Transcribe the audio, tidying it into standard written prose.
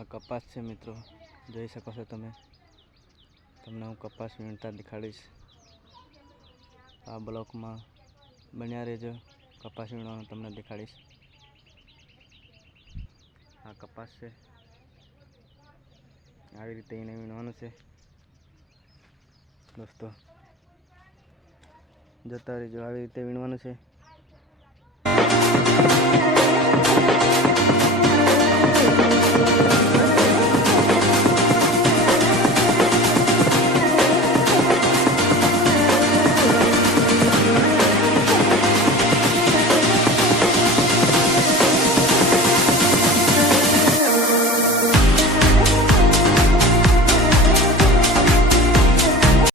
આ કપાસ છે મિત્રો, જોઈ શકો છો તમે. તમને હું કપાસ વીણતા દેખાડીશ. આ બ્લોકમાં બન્યા રહેજો, કપાસ વીણવાનું તમને દેખાડીશ. આ કપાસ છે, આવી રીતે એને વીણવાનું છે દોસ્તો. જોતા રહેજો, આવી રીતે વીણવાનું છે.